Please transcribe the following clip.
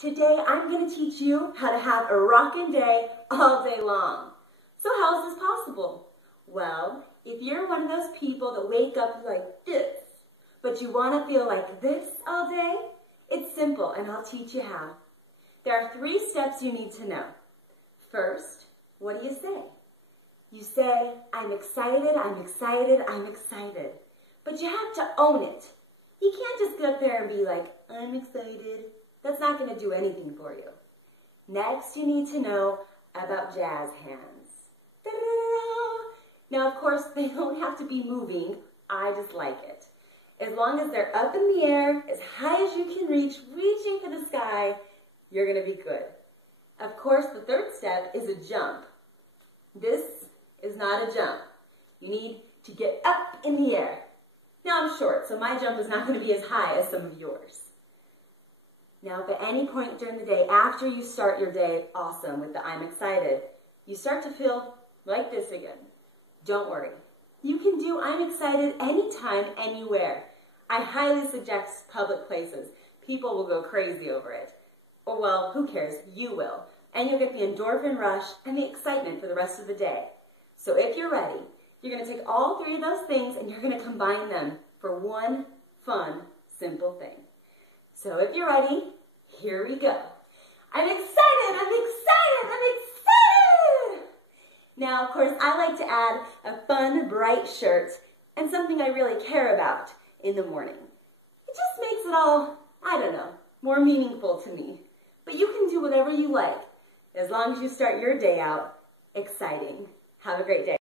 Today I'm going to teach you how to have a rockin' day all day long. So how is this possible? Well, if you're one of those people that wake up like this, but you want to feel like this all day, it's simple and I'll teach you how. There are 3 steps you need to know. First, what do you say? You say, I'm excited, I'm excited, I'm excited. But you have to own it. You can't just get up there and be like, I'm excited. That's not going to do anything for you. Next, you need to know about jazz hands. Da-da-da-da. Now, of course, they don't have to be moving. I just like it. As long as they're up in the air, as high as you can reach, reaching for the sky, you're going to be good. Of course, the 3rd step is a jump. This is not a jump. You need to get up in the air. Now, I'm short, so my jump is not going to be as high as some of yours. Now, if at any point during the day, after you start your day awesome with the I'm excited, you start to feel like this again, don't worry. You can do I'm excited anytime, anywhere. I highly suggest public places. People will go crazy over it. Or, well, who cares? You will. And you'll get the endorphin rush and the excitement for the rest of the day. So if you're ready, you're going to take all 3 of those things and you're going to combine them for one fun, simple thing. So if you're ready, here we go. I'm excited, I'm excited, I'm excited! Now, of course, I like to add a fun, bright shirt and something I really care about in the morning. It just makes it all, I don't know, more meaningful to me. But you can do whatever you like, as long as you start your day out exciting. Have a great day.